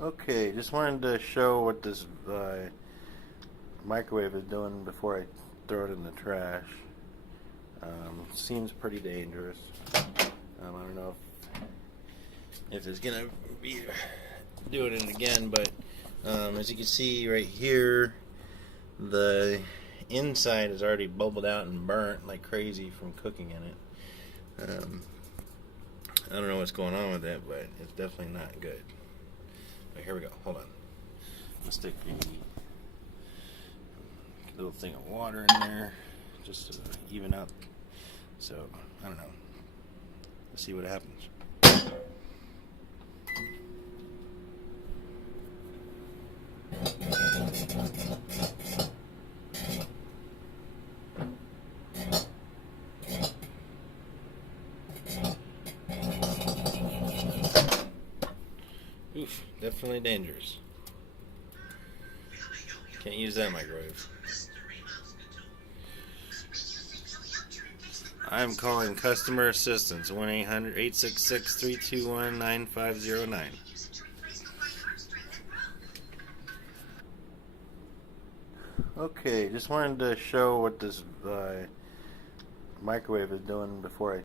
Okay, just wanted to show what this microwave is doing before I throw it in the trash. Seems pretty dangerous. I don't know if it's gonna be doing it again, but as you can see right here, the inside is already bubbled out and burnt like crazy from cooking in it. I don't know what's going on with it, but it's definitely not good. But here we go. Hold on. Let's stick a little thing of water in there just to even out. So, I don't know. Let's see what happens. Oof, definitely dangerous. Can't use that microwave. I'm calling customer assistance 1-800-866-321-9509. Okay, just wanted to show what this microwave is doing before I